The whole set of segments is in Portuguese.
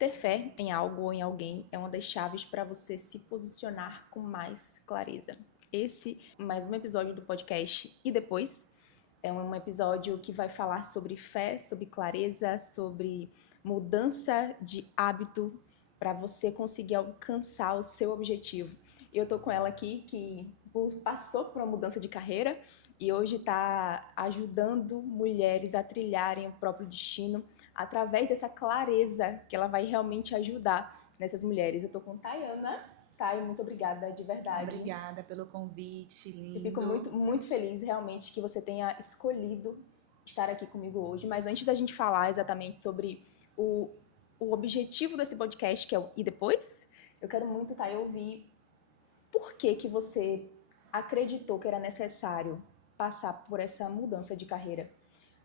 Ter fé em algo ou em alguém é uma das chaves para você se posicionar com mais clareza. Esse, mais um episódio do podcast E Depois, é um episódio que vai falar sobre fé, sobre clareza, sobre mudança de hábito para você conseguir alcançar o seu objetivo. Eu tô com ela aqui que passou por uma mudança de carreira e hoje está ajudando mulheres a trilharem o próprio destino através dessa clareza que ela vai realmente ajudar nessas mulheres. Eu tô com Tayana. Thay, muito obrigada de verdade. Obrigada pelo convite, lindo. Eu fico muito, muito feliz realmente que você tenha escolhido estar aqui comigo hoje. Mas antes da gente falar exatamente sobre o objetivo desse podcast, que é o E Depois, eu quero muito, Thay, ouvir por que você acreditou que era necessário passar por essa mudança de carreira.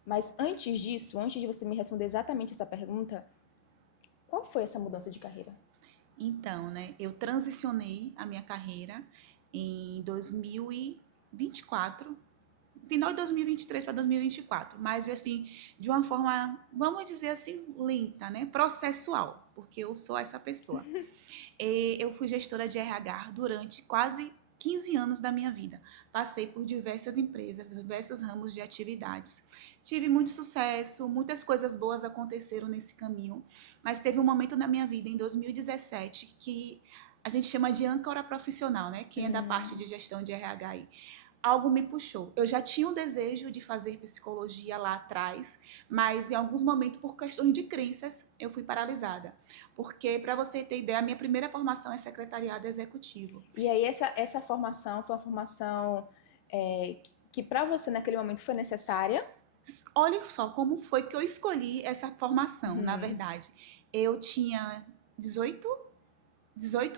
Mas antes disso, antes de você me responder exatamente essa pergunta, qual foi essa mudança de carreira? Então, eu transicionei a minha carreira em 2024, final de 2023 para 2024, mas assim, de uma forma, vamos dizer assim, lenta, processual, porque eu sou essa pessoa. Eu fui gestora de RH durante quase 15 anos da minha vida. Passei por diversas empresas, diversos ramos de atividades. Tive muito sucesso, muitas coisas boas aconteceram nesse caminho, mas teve um momento na minha vida, em 2017, que a gente chama de âncora profissional, quem é da parte de gestão de RH aí. Algo me puxou. Eu já tinha um desejo de fazer psicologia lá atrás, mas em alguns momentos, por questões de crenças, eu fui paralisada. Porque, para você ter ideia, a minha primeira formação é secretariado executivo. E aí essa formação foi uma formação que para você naquele momento foi necessária? Olha só como foi que eu escolhi essa formação, na verdade. Eu tinha 18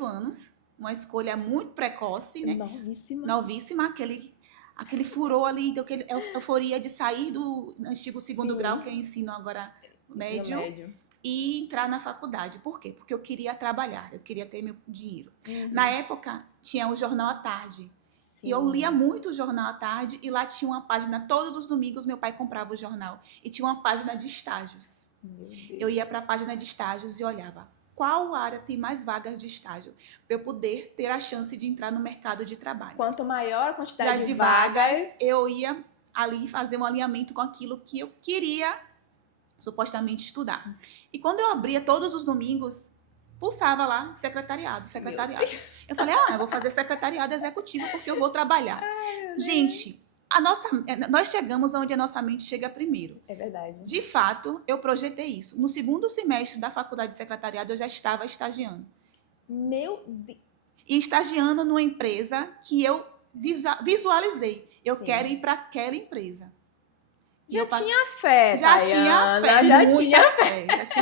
anos, uma escolha muito precoce, Novíssima, aquele furor ali, aquele euforia de sair do antigo segundo grau, que é ensino agora médio, e entrar na faculdade. Por quê? Porque eu queria trabalhar, eu queria ter meu dinheiro. Na época, tinha o Jornal à Tarde. Sim. E eu lia muito o Jornal à Tarde, e lá tinha uma página, todos os domingos meu pai comprava o jornal, e tinha uma página de estágios. Eu ia para a página de estágios e olhava qual área tem mais vagas de estágio, para eu poder ter a chance de entrar no mercado de trabalho. Quanto maior a quantidade de vagas, eu ia ali fazer um alinhamento com aquilo que eu queria supostamente estudar. E quando eu abria todos os domingos, pulsava lá secretariado. Eu falei, eu vou fazer secretariado executivo porque eu vou trabalhar. Gente, nós chegamos onde a nossa mente chega primeiro. É verdade. De fato, eu projetei isso. No segundo semestre da faculdade de secretariado, eu já estava estagiando. E estagiando numa empresa que eu visualizei. Eu quero ir para aquela empresa. Já tinha fé, já tinha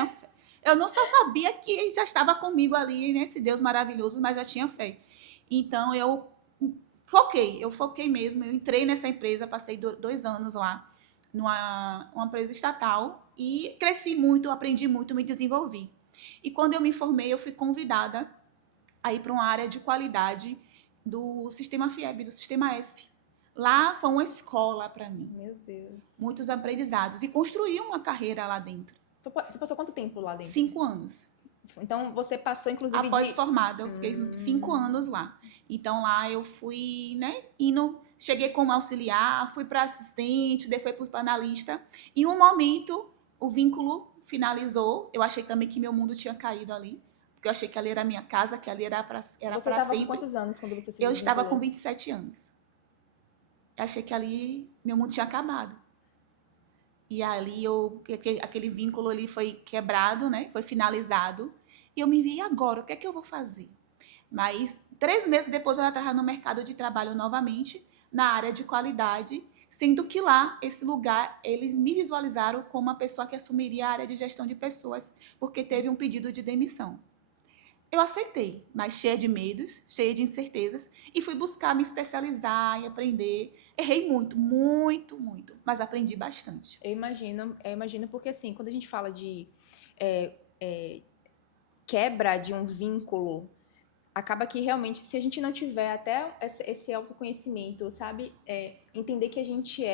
fé. Eu não só sabia que já estava comigo ali, nesse Deus maravilhoso, mas já tinha fé. Então, eu foquei mesmo. Eu entrei nessa empresa, passei 2 anos lá, numa empresa estatal, e cresci muito, aprendi muito, me desenvolvi. E quando eu me formei, eu fui convidada a ir para uma área de qualidade do Sistema FIEB, do Sistema S. Lá foi uma escola para mim. Meu Deus. Muitos aprendizados. E construí uma carreira lá dentro. Você passou quanto tempo lá dentro? 5 anos. Então, você passou, inclusive, após formada, eu fiquei 5 anos lá. Então, lá eu fui, cheguei como auxiliar, fui para assistente, depois fui para analista. Em um momento, o vínculo finalizou. Eu achei também que meu mundo tinha caído ali. Porque eu achei que ali era a minha casa, que ali era para sempre. Você estava com quantos anos quando você se desvinculou? Eu estava com 27 anos. Eu achei que ali meu mundo tinha acabado. E ali aquele vínculo ali foi quebrado, foi finalizado. E eu me vi, agora, o que é que eu vou fazer? Mas 3 meses depois eu já estava no mercado de trabalho novamente, na área de qualidade, sendo que lá, esse lugar, eles me visualizaram como uma pessoa que assumiria a área de gestão de pessoas, porque teve um pedido de demissão. Eu aceitei, mas cheia de medos, cheia de incertezas, e fui buscar me especializar e aprender. Errei muito, muito, muito, mas aprendi bastante. Eu imagino porque assim, quando a gente fala de quebra de um vínculo, acaba que realmente, se a gente não tiver até esse autoconhecimento, sabe, entender que a gente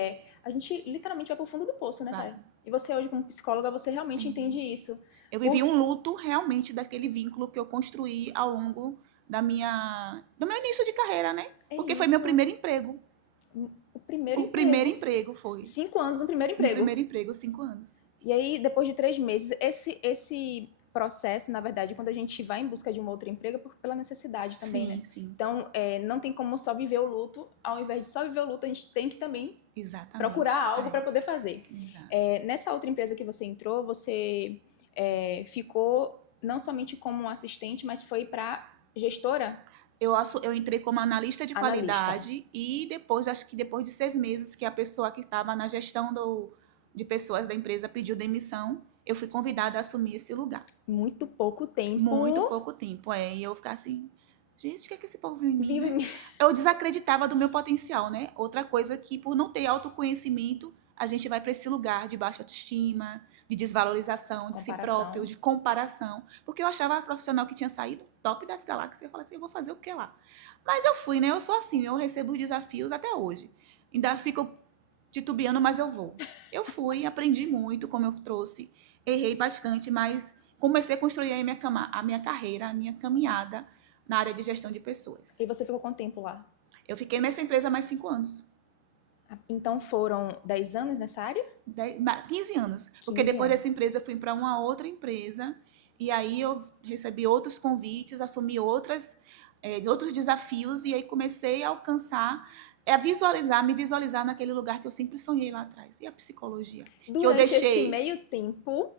literalmente vai pro fundo do poço, né, Thay? E você hoje como psicóloga, você realmente entende isso. Eu vivi um luto realmente daquele vínculo que eu construí ao longo do meu início de carreira, né? Porque foi meu primeiro emprego. O primeiro O primeiro emprego foi. 5 anos no primeiro emprego. No primeiro emprego, 5 anos. E aí, depois de 3 meses, esse processo, na verdade, quando a gente vai em busca de um outro emprego, é pela necessidade também, sim, né? Sim. Então, não tem como só viver o luto. Ao invés de só viver o luto, a gente tem que também Exatamente. procurar algo para poder fazer. Exato. Nessa outra empresa que você entrou, você ficou não somente como assistente, mas foi para gestora? Eu entrei como analista de qualidade e acho que depois de 6 meses que a pessoa que estava na gestão de pessoas da empresa pediu demissão, eu fui convidada a assumir esse lugar. Muito pouco tempo. Muito pouco tempo, E eu ficava assim, gente, o que é que esse povo viu em mim? Né? Eu desacreditava do meu potencial, né? Outra coisa que, por não ter autoconhecimento, a gente vai para esse lugar de baixa autoestima, de desvalorização de si próprio, de comparação. Porque eu achava a profissional que tinha saído top das galáxias. Eu falei assim, eu vou fazer o que lá? Mas eu fui, né? Eu sou assim, eu recebo desafios até hoje. Ainda fico titubeando, mas eu vou. Eu fui, aprendi muito, como eu trouxe. Errei bastante, mas comecei a construir a minha carreira, a minha caminhada na área de gestão de pessoas. E você ficou quanto tempo lá? Eu fiquei nessa empresa mais 5 anos. Então foram 10 anos nessa área? 15 anos. Porque depois dessa empresa eu fui para uma outra empresa e aí eu recebi outros convites, assumi outros desafios e aí comecei a alcançar, me visualizar naquele lugar que eu sempre sonhei lá atrás. E a psicologia? Durante que eu deixei. Esse meio tempo,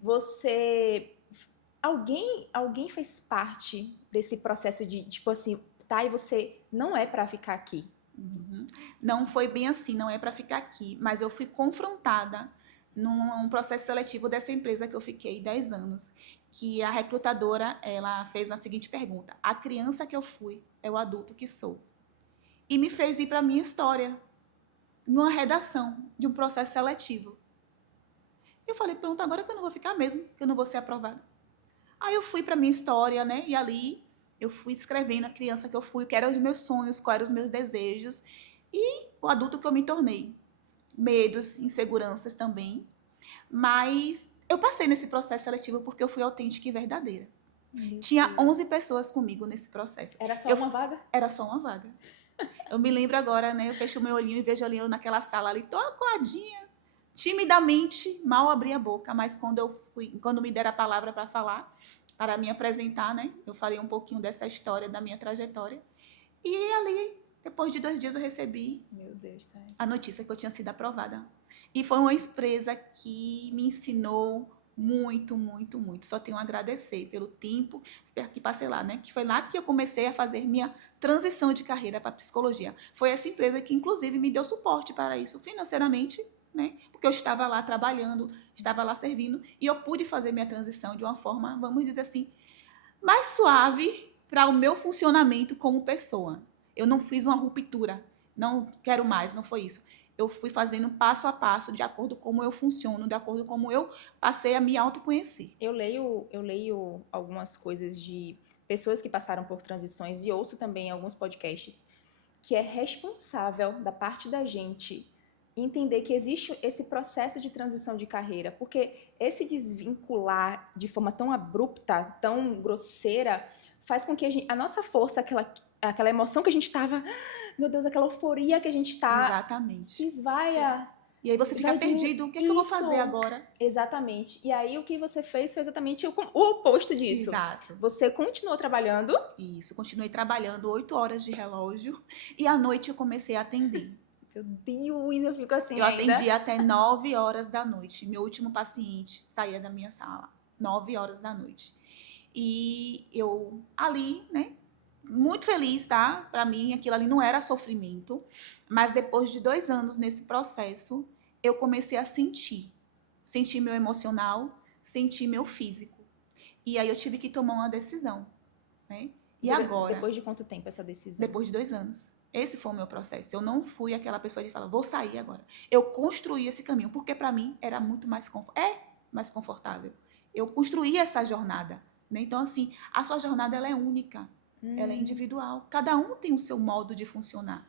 você... Alguém fez parte desse processo de, tipo assim, tá, e você não é para ficar aqui? Uhum. Não foi bem assim, não é para ficar aqui, mas eu fui confrontada num processo seletivo dessa empresa que eu fiquei 10 anos, que a recrutadora, ela fez a seguinte pergunta: a criança que eu fui é o adulto que sou? E me fez ir para a minha história, numa redação de um processo seletivo. Eu falei, pronto, agora que eu não vou ficar mesmo, que eu não vou ser aprovada. Aí eu fui para a minha história, né, e ali eu fui escrevendo a criança que eu fui, o que eram os meus sonhos, quais eram os meus desejos e o adulto que eu me tornei. Medos, inseguranças também. Mas eu passei nesse processo seletivo porque eu fui autêntica e verdadeira. Tinha 11 pessoas comigo nesse processo. Era só uma vaga? Era só uma vaga. Eu me lembro agora, né? Eu fecho o meu olhinho e vejo ali eu naquela sala ali, toda coadinha. Timidamente, mal abri a boca, mas quando me deram a palavra para falar, para me apresentar, né? Eu falei um pouquinho dessa história, da minha trajetória. E ali, depois de 2 dias, eu recebi a notícia que eu tinha sido aprovada. E foi uma empresa que me ensinou muito, muito, muito. Só tenho a agradecer pelo tempo que passei lá, né? Que foi lá que eu comecei a fazer minha transição de carreira para psicologia. Foi essa empresa que, inclusive, me deu suporte para isso financeiramente, né? Porque eu estava lá trabalhando, estava lá servindo, e eu pude fazer minha transição de uma forma, vamos dizer assim, mais suave para o meu funcionamento como pessoa. Eu não fiz uma ruptura, não quero mais, não foi isso. Eu fui fazendo passo a passo, de acordo com como eu funciono, de acordo com como eu passei a me autoconhecer. Eu leio algumas coisas de pessoas que passaram por transições e ouço também alguns podcasts que é responsável da parte da gente entender que existe esse processo de transição de carreira, porque esse desvincular de forma tão abrupta, tão grosseira, faz com que a nossa força, aquela emoção que a gente estava, meu Deus, aquela euforia que a gente está, exatamente, se esvaia. E aí você fica perdido, o que é que eu vou fazer agora? Exatamente. E aí o que você fez foi exatamente o oposto disso. Exato. Você continuou trabalhando? Isso, continuei trabalhando 8 horas de relógio e à noite eu comecei a atender. Meu Deus, eu fico assim Eu atendi até 9 horas da noite. Meu último paciente saía da minha sala, 9 horas da noite. E eu ali, né, muito feliz, tá? Para mim, aquilo ali não era sofrimento. Mas depois de 2 anos nesse processo, eu comecei a sentir meu emocional, sentir meu físico. E aí eu tive que tomar uma decisão, né? E agora? Depois de quanto tempo essa decisão? Depois de 2 anos. Esse foi o meu processo. Eu não fui aquela pessoa de falar, vou sair agora. Eu construí esse caminho, porque para mim era muito mais mais confortável. Eu construí essa jornada, né? Então, assim, a sua jornada ela é única. ela é individual. Cada um tem o seu modo de funcionar.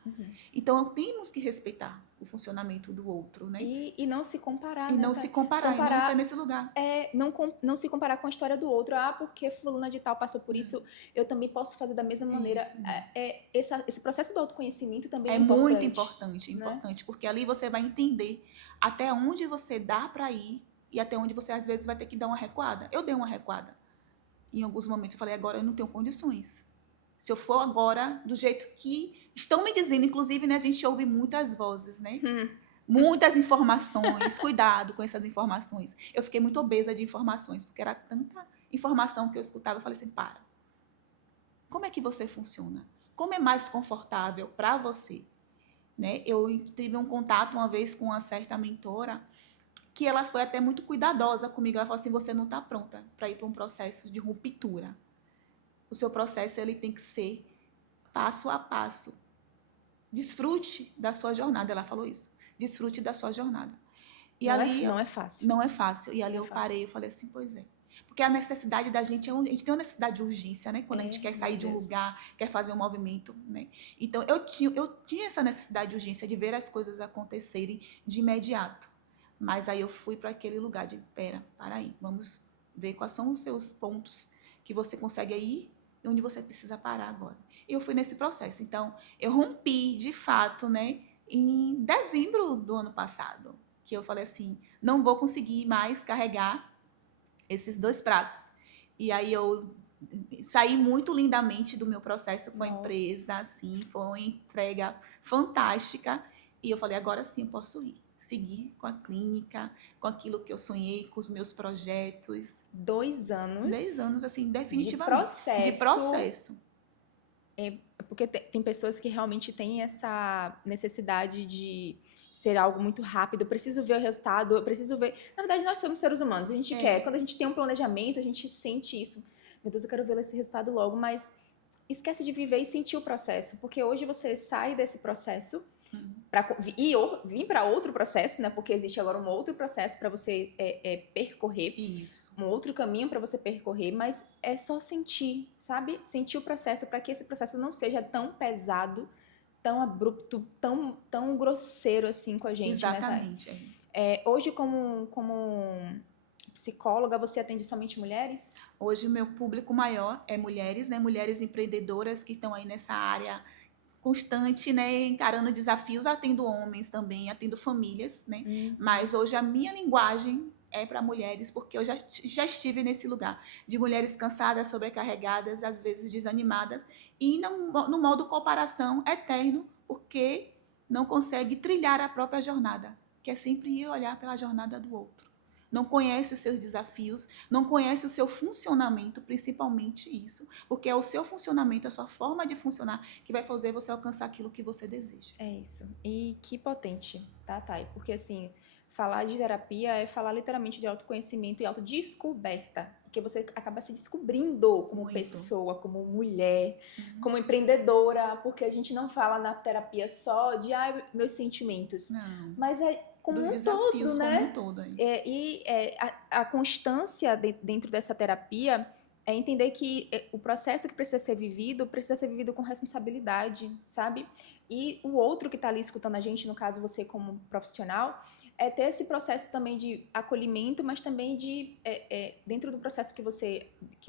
Então, temos que respeitar o funcionamento do outro, né? E não se comparar, E né? não se comparar, e não ser nesse lugar. Não se comparar com a história do outro. Porque fulana de tal passou por isso, eu também posso fazer da mesma maneira. Esse processo do autoconhecimento também é importante. Muito importante, importante, porque ali você vai entender até onde você dá para ir e até onde você, às vezes, vai ter que dar uma recuada. Eu dei uma recuada. Em alguns momentos eu falei, agora eu não tenho condições. Se eu for agora do jeito que estão me dizendo, inclusive, né, a gente ouve muitas vozes, né? Muitas informações, cuidado com essas informações. Eu fiquei muito obesa de informações, porque era tanta informação que eu escutava, eu falei assim, para. Como é que você funciona? Como é mais confortável para você? Né? Eu tive um contato uma vez com uma certa mentora, que ela foi até muito cuidadosa comigo. Ela falou assim, você não está pronta para ir para um processo de ruptura. O seu processo ele tem que ser passo a passo. Desfrute da sua jornada. Ela falou isso. Desfrute da sua jornada. E não é fácil. Não é fácil. E ali eu parei e falei assim, pois é. Porque a necessidade da gente, a gente tem uma necessidade de urgência, né? Quando a gente quer sair de um lugar, quer fazer um movimento, né? Então, eu tinha essa necessidade de urgência, de ver as coisas acontecerem de imediato. Mas aí eu fui para aquele lugar de, para aí, vamos ver quais são os seus pontos que você consegue ir e onde você precisa parar agora. E eu fui nesse processo. Então, eu rompi, de fato, né, em dezembro do ano passado, que eu falei assim, não vou conseguir mais carregar esses 2 pratos. E aí eu saí muito lindamente do meu processo com a empresa, assim, foi uma entrega fantástica. E eu falei, agora sim eu posso ir. Seguir com a clínica, com aquilo que eu sonhei, com os meus projetos. 2 anos. 2 anos, assim, definitivamente. De processo. Porque tem pessoas que realmente têm essa necessidade de ser algo muito rápido. Eu preciso ver o resultado, eu preciso ver... Na verdade, nós somos seres humanos, a gente quer. Quando a gente tem um planejamento, a gente sente isso. Meu Deus, eu quero ver esse resultado logo, mas esquece de viver e sentir o processo. Porque hoje você sai desse processo vir para outro processo, né? Porque existe agora um outro processo para você percorrer. Isso. Um outro caminho para você percorrer, mas é só sentir, sabe? Sentir o processo para que esse processo não seja tão pesado, tão abrupto, tão grosseiro assim com a gente. Exatamente. Né, hoje, como psicóloga, você atende somente mulheres? Hoje o meu público maior é mulheres, né? Mulheres empreendedoras que estão aí nessa área constante, né, encarando desafios, atendo homens também, atendo famílias, né, mas hoje a minha linguagem é para mulheres, porque eu já estive nesse lugar, de mulheres cansadas, sobrecarregadas, às vezes desanimadas, e no modo comparação eterno, porque não consegue trilhar a própria jornada, que é sempre ir olhar pela jornada do outro. Não conhece os seus desafios, não conhece o seu funcionamento, principalmente isso. Porque é o seu funcionamento, a sua forma de funcionar que vai fazer você alcançar aquilo que você deseja. É isso. E que potente, tá, Thay? Porque, assim, falar de terapia é falar literalmente de autoconhecimento e autodescoberta. Porque você acaba se descobrindo como pessoa, como mulher, como empreendedora. Porque a gente não fala na terapia só de, meus sentimentos. Não. Mas é como um todo, né? Como um todo. A constância dentro dessa terapia é entender que o processo que precisa ser vivido com responsabilidade, sabe? E o outro que está ali escutando a gente, no caso você como profissional, é ter esse processo também de acolhimento, mas também de, dentro do processo que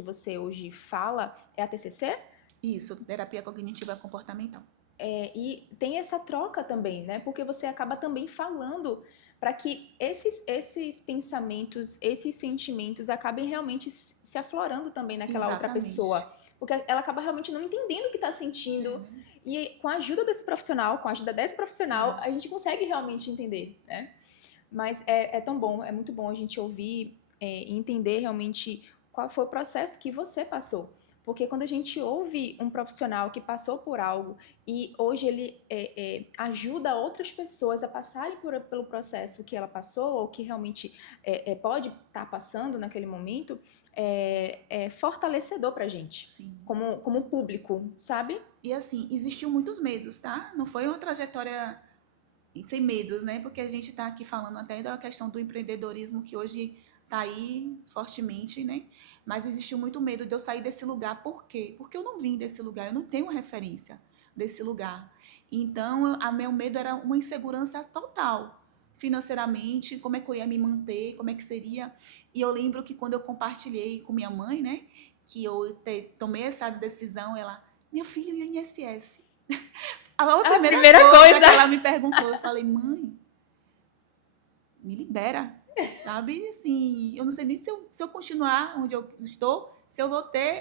você hoje fala, é a TCC? Isso, terapia cognitiva comportamental. E tem essa troca também, né? Porque você acaba também falando para que esses pensamentos, esses sentimentos acabem realmente se aflorando também naquela outra pessoa. Porque ela acaba realmente não entendendo o que está sentindo. E com a ajuda desse profissional, a gente consegue realmente entender, né? Mas é tão bom, é muito bom a gente ouvir e entender realmente qual foi o processo que você passou. Porque quando a gente ouve um profissional que passou por algo e hoje ele ajuda outras pessoas a passarem pelo processo que ela passou ou que realmente pode estar passando naquele momento, é fortalecedor pra gente. Sim. Como público, sabe? E assim, existiu muitos medos, tá? Não foi uma trajetória sem medos, né? Porque a gente está aqui falando até da questão do empreendedorismo que hoje está aí fortemente, né? Mas existiu muito medo de eu sair desse lugar. Por quê? Porque eu não vim desse lugar, eu não tenho referência desse lugar. Então, meu medo era uma insegurança total. Financeiramente, como é que eu ia me manter, como é que seria. E eu lembro que quando eu compartilhei com minha mãe, né, que eu tomei essa decisão, ela, minha filha, e o INSS? A primeira coisa que ela me perguntou, eu falei, mãe, me libera, sabe? Assim, eu não sei nem se eu continuar onde eu estou, se eu vou ter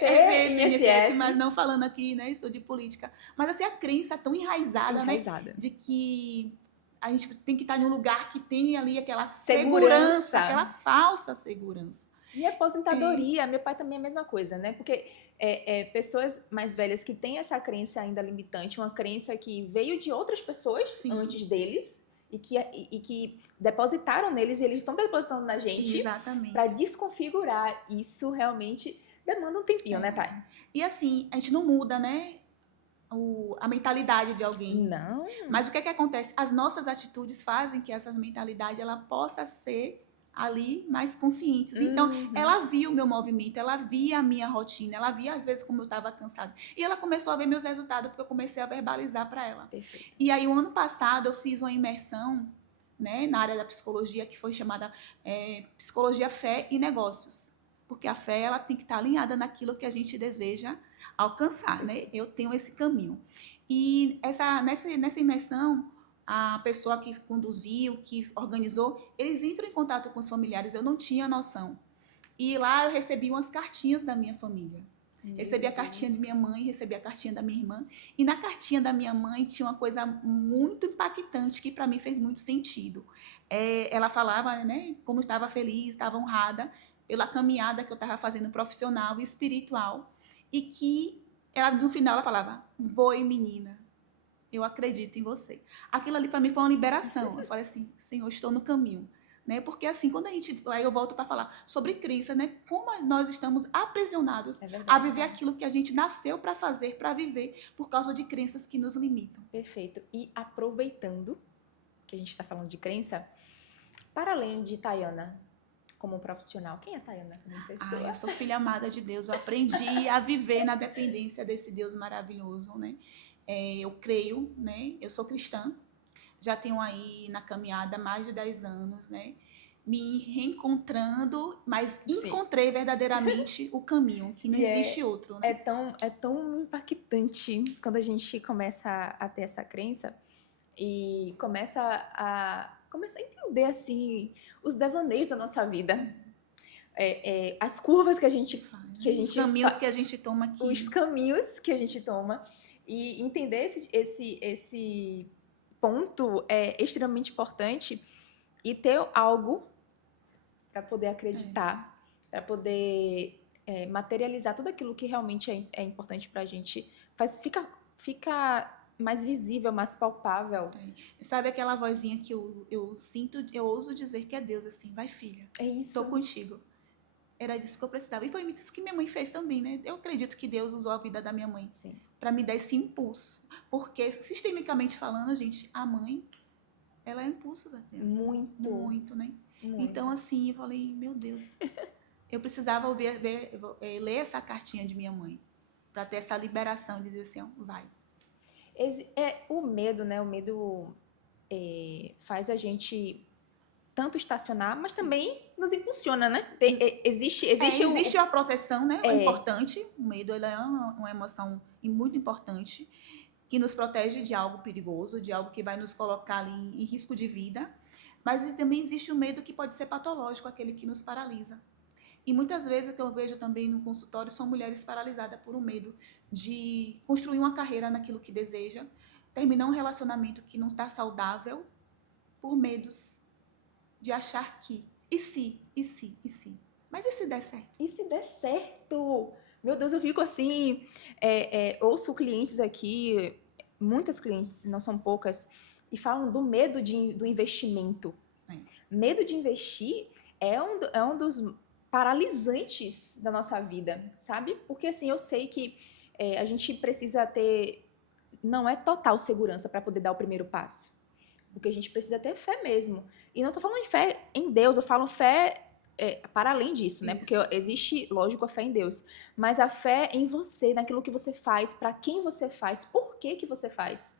INSS, mas não falando aqui, né? Isso de política. Mas assim, a crença tão enraizada, né? De que a gente tem que estar em um lugar que tem ali aquela segurança, aquela falsa segurança. Minha aposentadoria, meu pai também é a mesma coisa, né? Porque pessoas mais velhas que têm essa crença ainda limitante, uma crença que veio de outras pessoas antes deles e que depositaram neles e eles estão depositando na gente para desconfigurar. Isso realmente demanda um tempinho, né, Thay? E assim, a gente não muda, né? A mentalidade de alguém. Não. Mas o que acontece? As nossas atitudes fazem que essa mentalidade ela possa ser ali mais conscientes. Então, ela via o meu movimento, ela via a minha rotina, ela via às vezes como eu estava cansada. E ela começou a ver meus resultados porque eu comecei a verbalizar para ela. Perfeito. E aí, o ano passado, eu fiz uma imersão, né, na área da psicologia, que foi chamada Psicologia, Fé e Negócios. Porque a fé ela tem que estar alinhada naquilo que a gente deseja alcançar, né? Eu tenho esse caminho. E nessa imersão, a pessoa que conduziu, que organizou, eles entram em contato com os familiares, eu não tinha noção. E lá eu recebi umas cartinhas da minha família. Recebi a cartinha de minha mãe, recebi a cartinha da minha irmã. E na cartinha da minha mãe tinha uma coisa muito impactante que para mim fez muito sentido. Ela falava, né, como estava feliz, estava honrada pela caminhada que eu estava fazendo profissional e espiritual. E que no final ela falava, voe menina, eu acredito em você. Aquilo ali para mim foi uma liberação. Eu falei assim, Senhor, estou no caminho. Né? Porque assim, quando aí eu volto para falar sobre crença, né? Como nós estamos aprisionados a viver aquilo que a gente nasceu para fazer, para viver, por causa de crenças que nos limitam. Perfeito. E aproveitando que a gente está falando de crença, para além de Tayana como profissional, quem é Tayana como pessoa? Eu sou filha amada de Deus, eu aprendi a viver na dependência desse Deus maravilhoso, né? Eu creio, né? Eu sou cristã, já tenho aí na caminhada mais de 10 anos, né? Me reencontrando, mas encontrei verdadeiramente o caminho, que não existe outro. Né? É tão impactante quando a gente começa a ter essa crença e começa a entender, assim, os devaneios da nossa vida. As curvas que a gente os caminhos que a gente toma aqui. Os caminhos que a gente toma. E entender esse ponto é extremamente importante e ter algo para poder acreditar, para poder materializar tudo aquilo que realmente é importante para a gente. Fica mais visível, mais palpável. Sabe aquela vozinha que eu sinto, eu ouso dizer que é Deus, assim, vai filha, estou contigo. Era disso que eu precisava. E foi isso que minha mãe fez também, né? Eu acredito que Deus usou a vida da minha mãe para me dar esse impulso. Porque, sistemicamente falando, gente, a mãe, ela é impulso da Deus. Muito, né? Muito. Então, assim, eu falei, meu Deus, eu precisava ler essa cartinha de minha mãe para ter essa liberação de dizer assim, vai. O medo, né? O medo faz a gente tanto estacionar, mas também nos impulsiona, né? Existe a proteção, né? É importante. O medo ele é uma emoção muito importante que nos protege de algo perigoso, de algo que vai nos colocar ali em risco de vida. Mas também existe o medo que pode ser patológico, aquele que nos paralisa. E muitas vezes o que eu vejo também no consultório são mulheres paralisadas por um medo de construir uma carreira naquilo que deseja, terminar um relacionamento que não está saudável por medos de achar que, e se? Mas e se der certo? E se der certo? Meu Deus, eu fico assim, ouço clientes aqui, muitas clientes, não são poucas, e falam do medo do investimento. Medo de investir é um dos paralisantes da nossa vida, sabe? Porque assim, eu sei que a gente precisa ter, não é total segurança para poder dar o primeiro passo. Porque a gente precisa ter fé mesmo. E não estou falando de fé em Deus, eu falo fé para além disso, né? Isso. Porque existe, lógico, a fé em Deus. Mas a fé em você, naquilo que você faz, para quem você faz, por que você faz.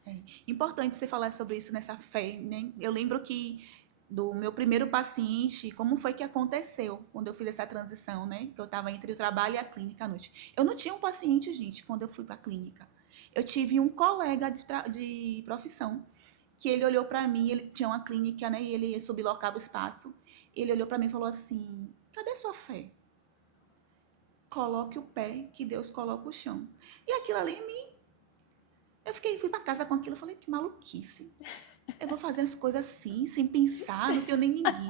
Importante você falar sobre isso nessa fé, né? Eu lembro que do meu primeiro paciente, como foi que aconteceu quando eu fiz essa transição, né? Que eu estava entre o trabalho e a clínica à noite. Eu não tinha um paciente, gente, quando eu fui para a clínica. Eu tive um colega de profissão que ele olhou para mim, ele tinha uma clínica, né? E ele sublocava o espaço. Ele olhou para mim e falou assim: cadê sua fé? Coloque o pé que Deus coloca o chão. E aquilo ali eu fui para casa com aquilo, eu falei, que maluquice. Eu vou fazer as coisas assim, sem pensar, não tenho nem ninguém.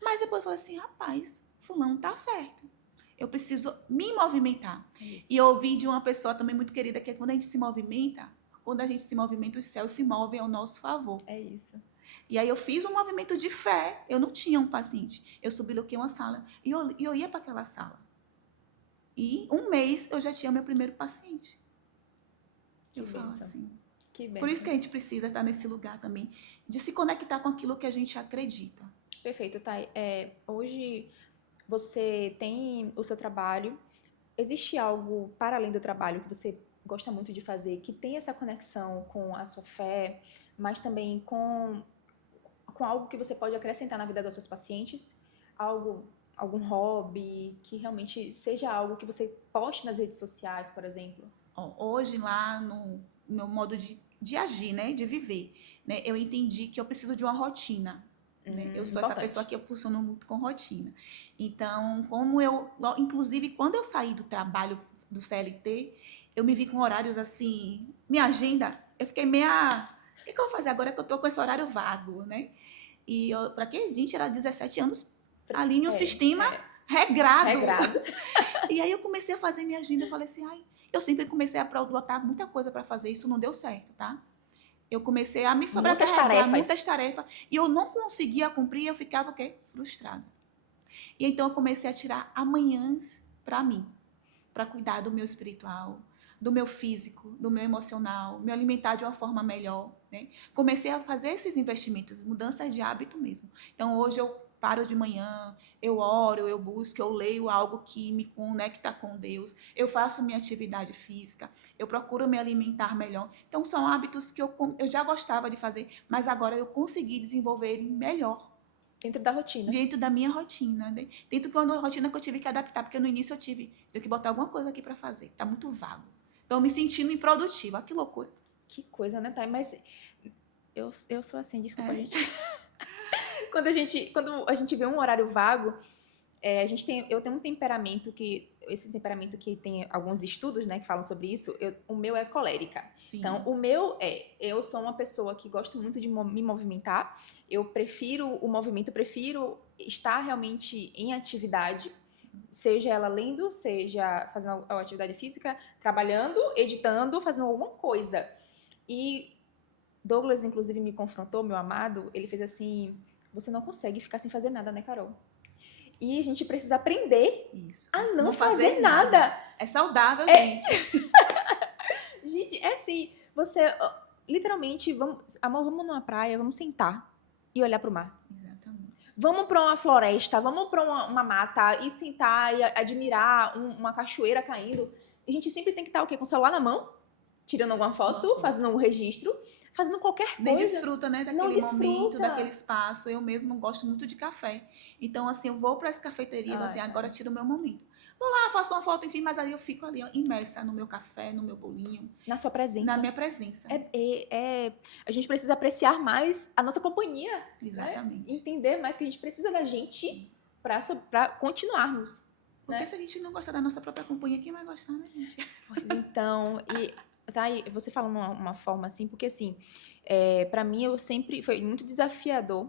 Mas depois eu falei assim, rapaz, fulano tá certo. Eu preciso me movimentar. E eu ouvi de uma pessoa também muito querida, que é quando a gente se movimenta, os céus se movem ao nosso favor. É isso. E aí eu fiz um movimento de fé, eu não tinha um paciente. Eu subloquei uma sala e eu ia para aquela sala. E um mês eu já tinha meu primeiro paciente. Que eu falo bênção. assim. Que bênção. Por isso que a gente precisa estar nesse lugar também, de se conectar com aquilo que a gente acredita. Perfeito, Thay. Hoje você tem o seu trabalho. Existe algo para além do trabalho que você gosta muito de fazer, que tem essa conexão com a sua fé, mas também com algo que você pode acrescentar na vida dos seus pacientes? Algum hobby, que realmente seja algo que você poste nas redes sociais, por exemplo? Hoje, lá no meu modo de agir, né, de viver, né, eu entendi que eu preciso de uma rotina. Né? Eu sou essa pessoa que eu funciono muito com rotina. Então, inclusive, quando eu saí do trabalho do CLT, eu me vi com horários assim, minha agenda, eu fiquei meia... O que eu vou fazer agora que eu tô com esse horário vago, né? E para quê? Gente, era 17 anos ali no sistema regrado. E aí eu comecei a fazer minha agenda, eu falei assim, eu sempre comecei a botar muita coisa para fazer, isso não deu certo, tá? Eu comecei a me sobrecarregar, muitas tarefas. E eu não conseguia cumprir, eu ficava o quê? Frustrada. E então eu comecei a tirar amanhãs para mim, para cuidar do meu espiritual, do meu físico, do meu emocional, me alimentar de uma forma melhor, né? Comecei a fazer esses investimentos, mudanças de hábito mesmo. Então hoje eu paro de manhã, eu oro, eu busco, eu leio algo que me conecta com Deus, eu faço minha atividade física, eu procuro me alimentar melhor. Então são hábitos que eu já gostava de fazer, mas agora eu consegui desenvolver melhor. Dentro da rotina. Dentro da minha rotina, né? Dentro da rotina que eu tive que adaptar, porque no início eu tive que botar alguma coisa aqui para fazer, tá muito vago. Então me sentindo improdutiva, que loucura. Que coisa, né, Thay? Mas eu sou assim, desculpa, gente. Quando a gente vê um horário vago, eu tenho um temperamento esse temperamento que tem alguns estudos, né, que falam sobre isso, o meu é colérica. Sim. Então, eu sou uma pessoa que gosto muito de me movimentar, eu prefiro o movimento, prefiro estar realmente em atividade, seja ela lendo, seja fazendo a atividade física, trabalhando, editando, fazendo alguma coisa. E Douglas, inclusive, me confrontou, meu amado, ele fez assim... Você não consegue ficar sem fazer nada, né, Carol? E a gente precisa aprender a não fazer nada. É saudável, gente. Gente, é assim, você literalmente, amor, vamos numa praia, vamos sentar e olhar pro mar. Exatamente. Vamos para uma floresta, vamos para uma mata e sentar e admirar uma cachoeira caindo. A gente sempre tem que estar o quê? Com o celular na mão, tirando alguma foto, fazendo algum registro, fazendo qualquer coisa. Nem desfruta, né, daquele momento, daquele espaço. Eu mesmo gosto muito de café. Então, assim, eu vou para essa cafeteria, agora tiro o meu momento. Vou lá, faço uma foto, enfim, mas aí eu fico ali, ó, imersa no meu café, no meu bolinho. Na sua presença. Na minha presença. A gente precisa apreciar mais a nossa companhia. Exatamente. Né? Entender mais que a gente precisa da gente para continuarmos. Porque né? se a gente não gostar da nossa própria companhia, quem vai gostar, né, gente? Pois então, você fala uma forma assim, porque assim, para mim foi muito desafiador,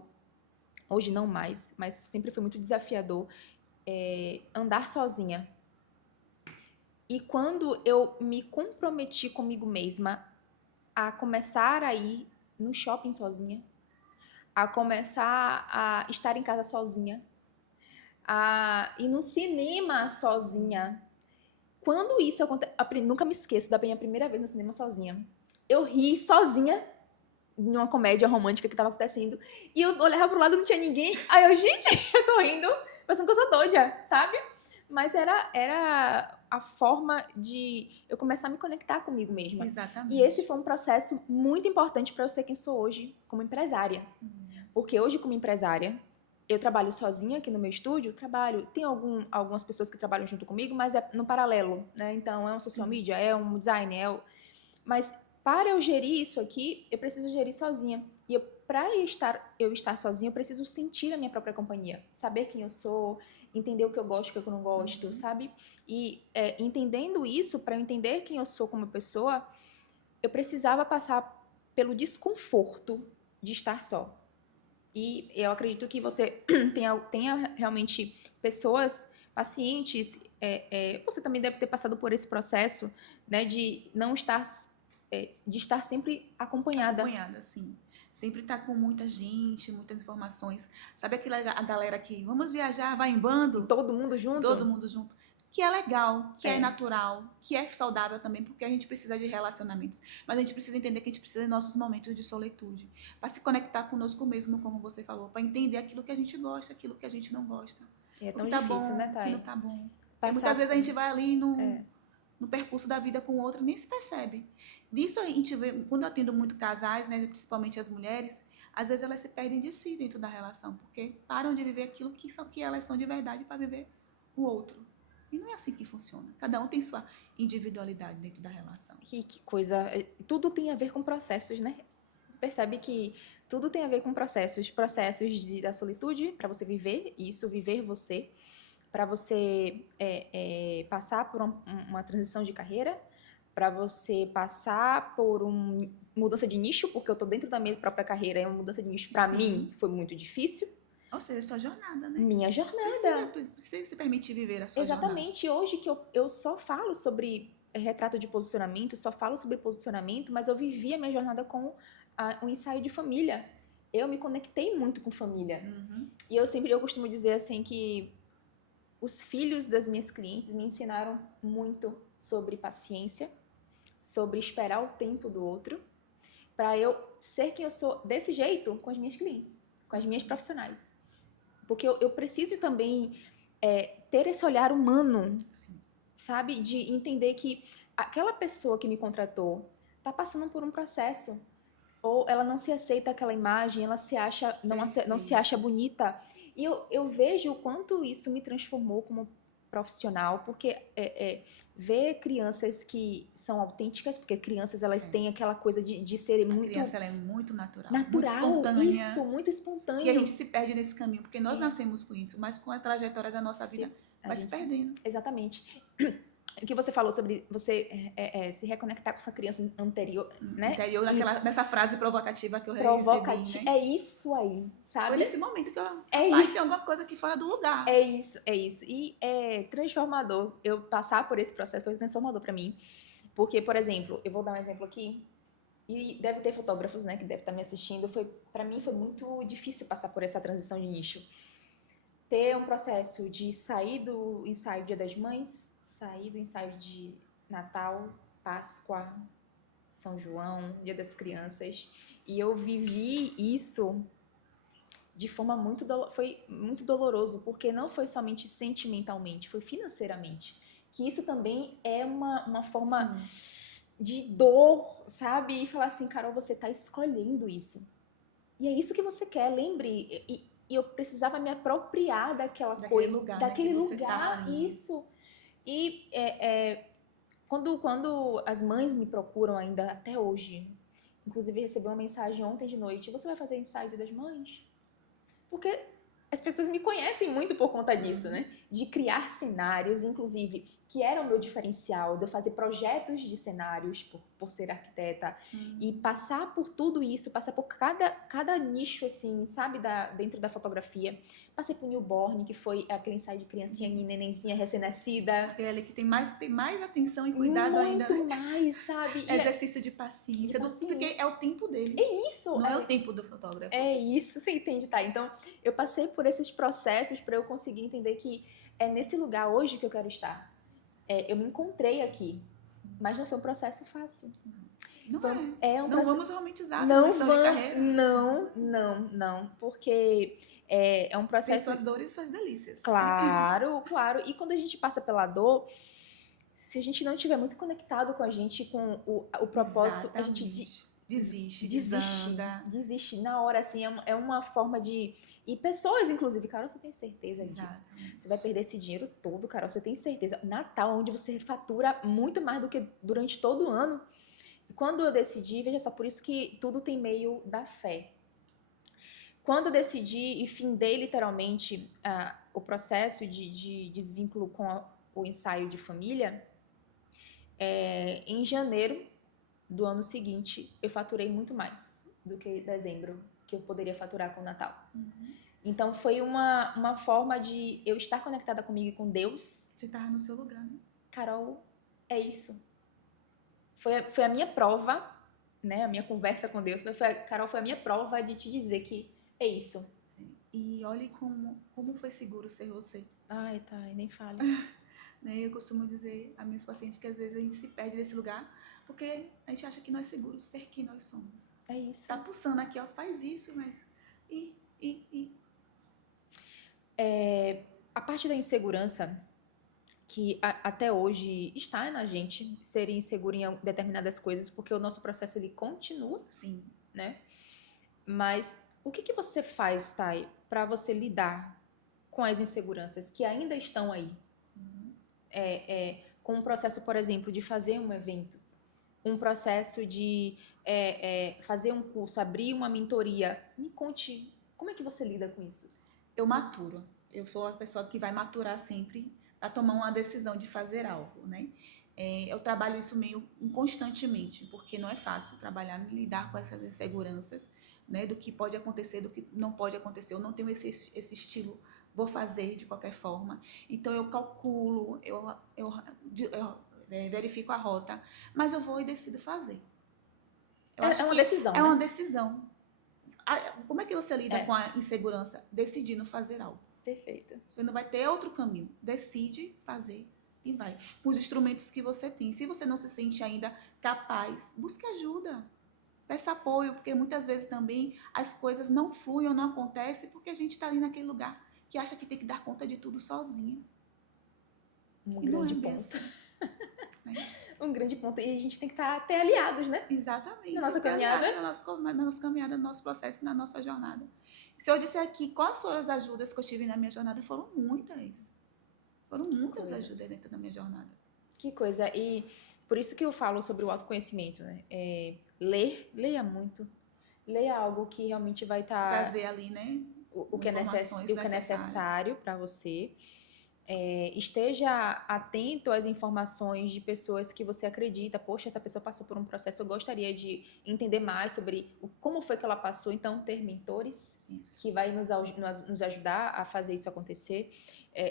hoje não mais, mas sempre foi muito desafiador andar sozinha. E quando eu me comprometi comigo mesma a começar a ir no shopping sozinha, a começar a estar em casa sozinha, a ir no cinema sozinha. Quando isso acontece, nunca me esqueço da minha primeira vez no cinema sozinha. Eu ri sozinha numa comédia romântica que estava acontecendo e eu olhava pro lado e não tinha ninguém. Aí eu, gente, eu tô rindo pensando que eu sou doida, sabe? Mas era a forma de eu começar a me conectar comigo mesma. Exatamente. E esse foi um processo muito importante para eu ser quem sou hoje como empresária. Porque hoje, como empresária, eu trabalho sozinha aqui no meu estúdio, tem algumas pessoas que trabalham junto comigo, mas é no paralelo, né? Então, é um social media, é um design, mas para eu gerir isso aqui, eu preciso gerir sozinha. E para eu estar sozinha, eu preciso sentir a minha própria companhia, saber quem eu sou, entender o que eu gosto, o que eu não gosto, sabe? E entendendo isso, para eu entender quem eu sou como pessoa, eu precisava passar pelo desconforto de estar só. E eu acredito que você tenha realmente pessoas, pacientes, você também deve ter passado por esse processo, né, de não estar, de estar sempre acompanhada. Acompanhada, sim. Sempre tá com muita gente, muitas informações. Sabe aquela a galera que vamos viajar, vai em bando? Todo mundo junto? Todo mundo junto. Que é legal, que é natural, que é saudável também, porque a gente precisa de relacionamentos. Mas a gente precisa entender que a gente precisa de nossos momentos de solitude. Para se conectar conosco mesmo, como você falou. Para entender aquilo que a gente gosta, aquilo que a gente não gosta. É O tão que tá difícil, bom, né, o Thay? que não tá bom. E muitas vezes a gente vai ali no percurso da vida com o outro e nem se percebe. Disso a gente vê, quando eu atendo muito casais, né, principalmente as mulheres, às vezes elas se perdem de si dentro da relação, porque param de viver aquilo que elas são de verdade para viver o outro. E não é assim que funciona. Cada um tem sua individualidade dentro da relação. Que coisa. Tudo tem a ver com processos, né? Percebe que tudo tem a ver com processos. Processos da solitude, para você viver isso, viver você. Para você passar por uma transição de carreira. Para você passar por uma mudança de nicho, porque eu tô dentro da minha própria carreira. E uma mudança de nicho, para mim, foi muito difícil. Ou seja, sua jornada, né? Minha jornada. Precisa se permitir viver a sua Exatamente. jornada. Hoje que eu só falo sobre retrato de posicionamento, só falo sobre posicionamento, mas eu vivi a minha jornada com um ensaio de família. Eu me conectei muito com família. E eu costumo dizer assim que os filhos das minhas clientes me ensinaram muito sobre paciência, sobre esperar o tempo do outro, para eu ser quem eu sou desse jeito com as minhas clientes, com as minhas profissionais. Porque eu preciso também ter esse olhar humano, Sim. sabe? De entender que aquela pessoa que me contratou está passando por um processo. Ou ela não se aceita aquela imagem, ela se acha, não se acha bonita. E eu vejo o quanto isso me transformou como profissional, porque ver crianças que são autênticas, porque crianças elas têm aquela coisa de serem muito... A criança ela é muito natural, muito espontânea. Isso, muito espontânea. E a gente se perde nesse caminho, porque nós nascemos com isso, mas com a trajetória da nossa vida vai se perdendo. Exatamente. O que você falou sobre você se reconectar com sua criança anterior, né? Anterior, nessa frase provocativa que eu recebi, né? É isso aí, sabe? Foi nesse momento que eu tem alguma coisa aqui fora do lugar. É isso. E é transformador. Eu passar por esse processo foi transformador pra mim. Porque, por exemplo, eu vou dar um exemplo aqui. E deve ter fotógrafos, né, que devem estar me assistindo. Pra mim foi muito difícil passar por essa transição de nicho. Ter um processo de sair do ensaio Dia das Mães, sair do ensaio de Natal, Páscoa, São João, Dia das Crianças. E eu vivi isso de forma foi muito doloroso, porque não foi somente sentimentalmente, foi financeiramente. Que isso também é uma forma de dor, sabe? E falar assim, Carol, você tá escolhendo isso. E é isso que você quer, lembre. E eu precisava me apropriar daquele lugar, isso. E quando as mães me procuram ainda até hoje, inclusive recebi uma mensagem ontem de noite, você vai fazer ensaio das mães? Porque as pessoas me conhecem muito por conta disso, né? De criar cenários, inclusive, que era o meu diferencial, de eu fazer projetos de cenários por ser arquiteta e passar por tudo isso, passar por cada nicho, assim, sabe, dentro da fotografia. Passei por newborn, que foi aquele ensaio de criancinha e nenenzinha recém-nascida. Aquele ali que tem mais atenção e cuidado ainda, né? Muito mais, sabe? Exercício de paciência, porque é o tempo dele. É isso. Não é o tempo do fotógrafo. É isso, você entende, tá? Então, eu passei por esses processos para eu conseguir entender que é nesse lugar hoje que eu quero estar. Eu me encontrei aqui. Mas não foi um processo fácil. Não Foi, é. um Não processo... vamos romantizar a Não transição de vamos, carreira. não, porque é um Tem processo... suas dores e suas delícias. Claro. E quando a gente passa pela dor, se a gente não estiver muito conectado com a gente, com o propósito, a gente desiste, desanda. Desiste na hora, assim, é uma forma de... E pessoas, inclusive, Carol, você tem certeza disso? Exatamente. Você vai perder esse dinheiro todo, Carol, você tem certeza? Natal, onde você fatura muito mais do que durante todo o ano. E quando eu decidi, veja só, por isso que tudo tem meio da fé. Quando eu decidi e findei literalmente o processo de desvínculo com o ensaio de família, em janeiro do ano seguinte, eu faturei muito mais do que dezembro, que eu poderia faturar com o Natal. Então, foi uma forma de eu estar conectada comigo e com Deus. Você estava no seu lugar, né? Carol, é isso. Foi a minha prova, né? A minha conversa com Deus. Carol, foi a minha prova de te dizer que é isso. E olhe como foi seguro ser você. Ai, tá, nem fale. Eu costumo dizer a minhas pacientes que às vezes a gente se perde desse lugar porque a gente acha que não é seguro ser quem nós somos. É isso. Tá pulsando aqui, ó, faz isso, mas... A parte da insegurança, que até hoje está na gente, ser inseguro em determinadas coisas, porque o nosso processo ele continua. Sim. Né? Mas o que você faz, Thay, para você lidar com as inseguranças que ainda estão aí? Com o processo, por exemplo, de fazer um evento, um processo de fazer um curso, abrir uma mentoria. Me conte, como é que você lida com isso? Eu maturo. Eu sou a pessoa que vai maturar sempre para tomar uma decisão de fazer algo, né? Eu trabalho isso meio constantemente, porque não é fácil trabalhar e lidar com essas inseguranças, né? Do que pode acontecer, do que não pode acontecer. Eu não tenho esse estilo, vou fazer de qualquer forma. Então, eu calculo, eu verifico a rota, mas eu vou e decido fazer. É uma decisão, é uma decisão. Como é que você lida com a insegurança? Decidindo fazer algo. Perfeito. Você não vai ter outro caminho. Decide fazer e vai. Com os instrumentos que você tem. Se você não se sente ainda capaz, busque ajuda. Peça apoio, porque muitas vezes também as coisas não fluem ou não acontecem porque a gente está ali naquele lugar que acha que tem que dar conta de tudo sozinho. Um grande ponto. Assim, né? Um grande ponto. E a gente tem que estar até aliados, né? Exatamente. Na nossa caminhada. Na nossa caminhada, no nosso processo, na nossa jornada. Se eu disser aqui quais foram as ajudas que eu tive na minha jornada, foram muitas. Foram muitas ajudas dentro da minha jornada. Que coisa. E por isso que eu falo sobre o autoconhecimento, né? Leia muito. Leia algo que realmente vai estar... Trazer ali, né? O que é necessário para você. Esteja atento às informações de pessoas que você acredita. Poxa, essa pessoa passou por um processo, eu gostaria de entender mais sobre como foi que ela passou. Então, ter mentores que vai nos ajudar a fazer isso acontecer.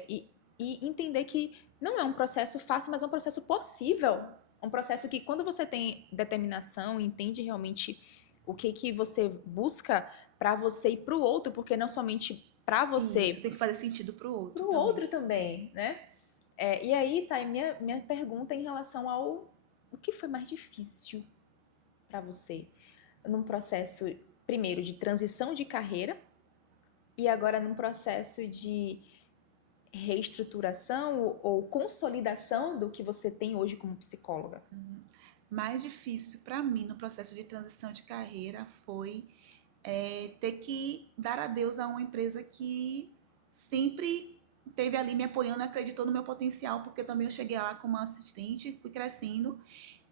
E entender que não é um processo fácil, mas é um processo possível. Um processo que, quando você tem determinação, entende realmente o que você busca para você e para o outro, porque não somente para você. Isso, tem que fazer sentido para o outro. Para o outro também, né? E aí, tá, minha pergunta em relação ao o que foi mais difícil para você num processo, primeiro, de transição de carreira e agora num processo de reestruturação ou consolidação do que você tem hoje como psicóloga? Mais difícil para mim no processo de transição de carreira foi ter que dar adeus a uma empresa que sempre esteve ali me apoiando, acreditou no meu potencial, porque também eu cheguei lá como assistente, fui crescendo,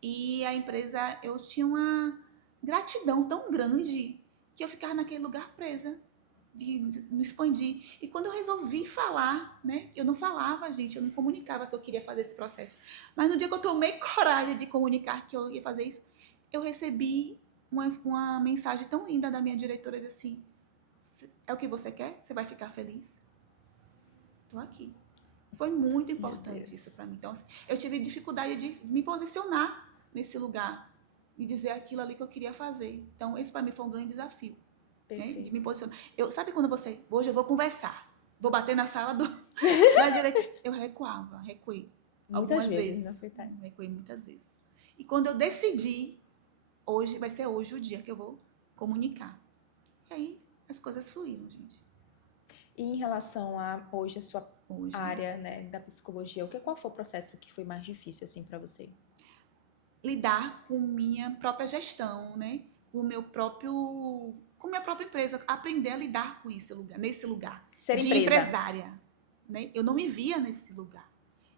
e a empresa, eu tinha uma gratidão tão grande que eu ficava naquele lugar presa, de me expandir. E quando eu resolvi falar, né, eu não falava, gente, eu não comunicava que eu queria fazer esse processo, mas no dia que eu tomei coragem de comunicar que eu ia fazer isso, eu recebi uma mensagem tão linda da minha diretora, assim: é o que você quer? Você vai ficar feliz? Tô aqui. Foi muito importante isso para mim. Então, assim, eu tive dificuldade de me posicionar nesse lugar e dizer aquilo ali que eu queria fazer. Então, esse para mim foi um grande desafio, né? De me posicionar. Sabe quando hoje eu vou conversar, vou bater na sala da diretora, eu recuei. Muitas vezes. Recuei muitas vezes. E quando eu decidi, hoje, vai ser hoje o dia que eu vou comunicar. E aí, as coisas fluíram, gente. E em relação a hoje a sua Hoje, área, né, da psicologia, qual foi o processo que foi mais difícil assim para você? lidar com minha própria gestão, né? Com minha própria empresa, aprender a lidar com esse lugar, nesse lugar Ser de empresa. empresária, né? Eu não me via nesse lugar.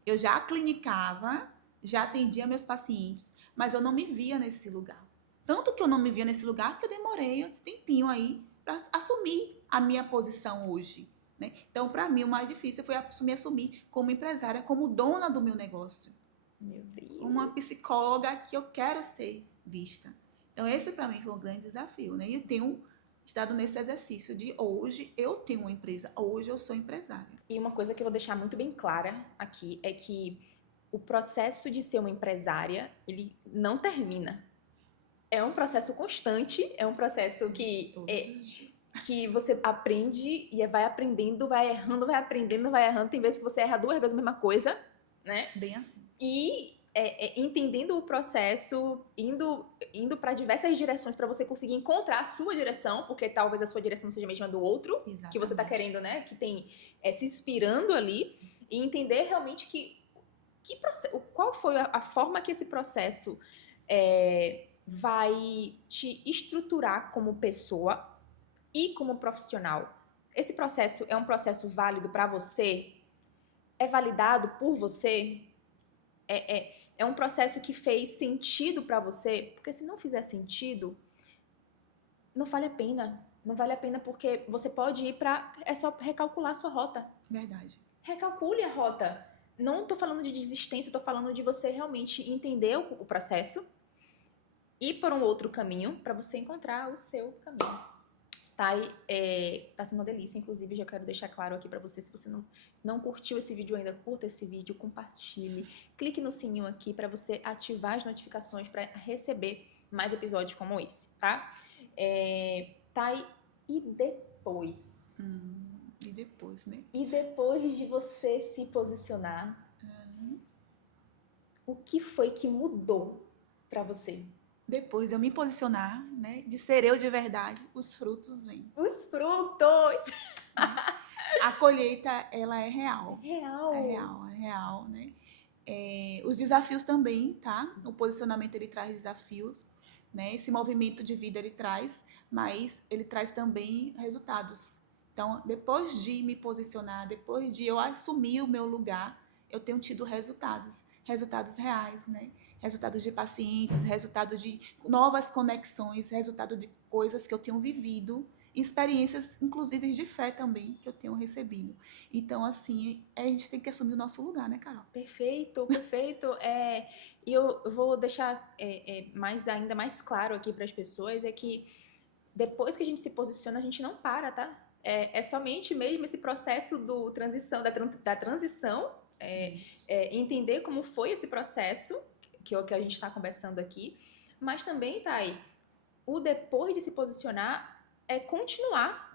Eu já clinicava, já atendia meus pacientes, mas eu não me via nesse lugar. Tanto que eu não me via nesse lugar que eu demorei esse tempinho aí para assumir a minha posição hoje, né? Então, para mim, o mais difícil foi assumir como empresária, como dona do meu negócio. Meu Deus. Uma psicóloga que eu quero ser vista. Então, esse para mim foi um grande desafio, né? E eu tenho estado nesse exercício de hoje eu tenho uma empresa, hoje eu sou empresária. E uma coisa que eu vou deixar muito bem clara aqui é que o processo de ser uma empresária, ele não termina. É um processo constante, é um processo que que você aprende e vai aprendendo, vai errando, vai aprendendo, vai errando. Tem vezes que você erra 2 vezes a mesma coisa, né? Bem assim. E entendendo o processo, indo para diversas direções para você conseguir encontrar a sua direção, porque talvez a sua direção seja a mesma do outro, Exatamente. que você tá querendo, né? Que tem se inspirando ali, e entender realmente qual foi a forma que esse processo vai te estruturar como pessoa e como profissional. Esse processo é um processo válido para você? É validado por você? É um processo que fez sentido para você? Porque se não fizer sentido, não vale a pena. Não vale a pena porque você pode ir para... É só recalcular a sua rota. Verdade. Recalcule a rota. Não tô falando de desistência, tô falando de você realmente entender o processo, ir por um outro caminho para você encontrar o seu caminho. Tá, tá sendo uma delícia, inclusive já quero deixar claro aqui pra você, se você não curtiu esse vídeo ainda, curta esse vídeo, compartilhe, clique no sininho aqui pra você ativar as notificações pra receber mais episódios como esse, tá? Tá, e depois? E depois, né? E depois de você se posicionar, o que foi que mudou pra você? Depois de eu me posicionar, né? De ser eu de verdade, os frutos vêm. Os frutos! A colheita, ela é real. Real. É real, né? Os desafios também, tá? Sim. O posicionamento, ele traz desafios, né? Esse movimento de vida, ele traz, mas ele traz também resultados. Então, depois de me posicionar, depois de eu assumir o meu lugar, eu tenho tido resultados reais, né? Resultados de pacientes, resultado de novas conexões, resultado de coisas que eu tenho vivido, experiências, inclusive de fé também, que eu tenho recebido. Então, assim, a gente tem que assumir o nosso lugar, né, Carol? Perfeito, perfeito. E eu vou deixar ainda mais claro aqui para as pessoas, é que depois que a gente se posiciona, a gente não para, tá? É somente mesmo esse processo da transição, entender como foi esse processo, que é o que a gente está conversando aqui, mas também, Thay, o depois de se posicionar é continuar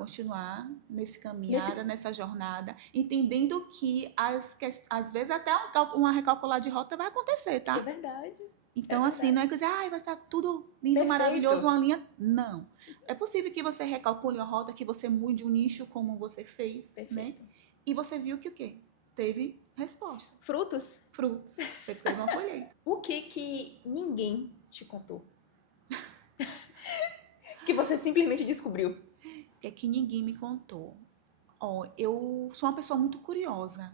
nesse caminhada, nessa jornada, entendendo que às vezes até uma recalcular de rota vai acontecer, tá? É verdade. Então, assim, não é que você, vai estar tudo lindo, Perfeito. maravilhoso, uma linha. Não. É possível que você recalcule uma rota, que você mude um nicho como você fez, Perfeito. né? E você viu que o quê? Teve resposta. Frutos. Você teve uma colheita. O que ninguém te contou? Que você simplesmente descobriu? O que ninguém me contou? Eu sou uma pessoa muito curiosa,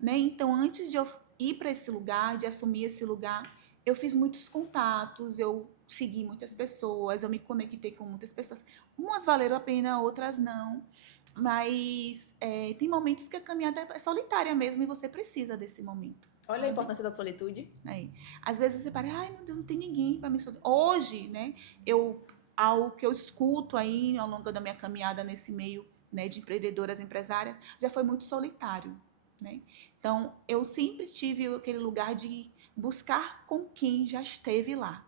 né? Então, antes de eu ir para esse lugar, de assumir esse lugar, eu fiz muitos contatos, eu segui muitas pessoas, eu me conectei com muitas pessoas. Umas valeram a pena, outras não. Mas tem momentos que a caminhada é solitária mesmo e você precisa desse momento. Olha a importância da solitude. Às vezes você para, meu Deus, não tem ninguém para me soltar. Hoje, né, algo que eu escuto aí ao longo da minha caminhada nesse meio, né, de empreendedoras, empresárias, já foi muito solitário, né? Então, eu sempre tive aquele lugar de buscar com quem já esteve lá.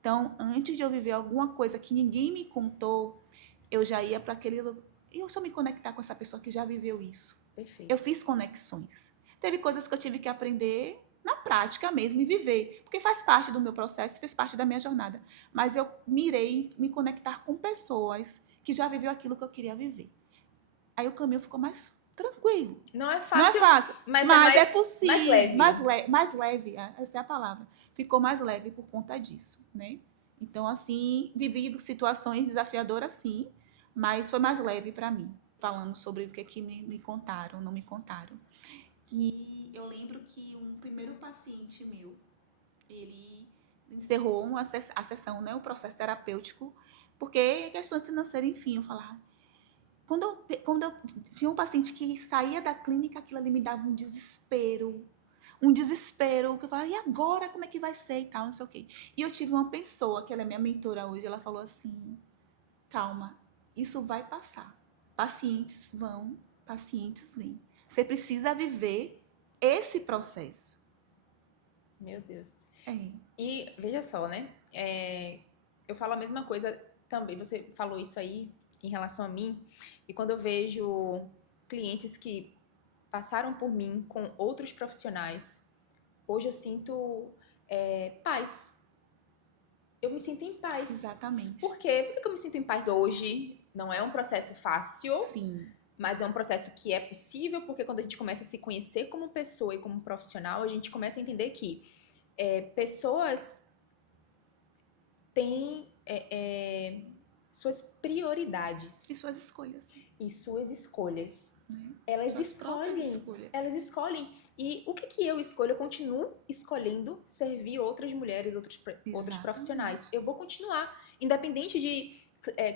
Então, antes de eu viver alguma coisa que ninguém me contou, eu já ia para aquele lugar. E eu só me conectar com essa pessoa que já viveu isso. Perfeito. Eu fiz conexões. Teve coisas que eu tive que aprender na prática mesmo e viver, porque faz parte do meu processo, fez parte da minha jornada. Mas eu mirei me conectar com pessoas que já viveu aquilo que eu queria viver. Aí o caminho ficou mais tranquilo. Não é Não é fácil, fácil, mas é possível. mais leve. Mais leve, essa é a palavra. Ficou mais leve por conta disso, né? Então, assim, vivi situações desafiadoras, sim, mas foi mais leve para mim, falando sobre o que me contaram, não me contaram. E eu lembro que um primeiro paciente meu, ele encerrou a sessão, né, o processo terapêutico, porque questões financeiras, enfim, eu falava. Quando eu tinha um paciente que saía da clínica, aquilo ali me dava um desespero, que eu falava, e agora, como é que vai ser e tal, não sei o quê. E eu tive uma pessoa, que ela é minha mentora hoje, ela falou assim, calma, isso vai passar. Pacientes vão, pacientes vêm. Você precisa viver esse processo. Meu Deus. É. E veja só, né? Eu falo a mesma coisa também. Você falou isso aí em relação a mim. E quando eu vejo clientes que passaram por mim com outros profissionais, hoje eu sinto paz. Eu me sinto em paz. Exatamente. Por quê? Por que eu me sinto em paz hoje? Não é um processo fácil. Sim. Mas é um processo que é possível, porque quando a gente começa a se conhecer como pessoa e como profissional, a gente começa a entender que pessoas têm suas prioridades. E suas escolhas. E suas escolhas. Né? Elas Suas escolhem. escolhas. Elas escolhem. E o que eu escolho? Eu continuo escolhendo servir outras mulheres, outros profissionais. Eu vou continuar. Independente de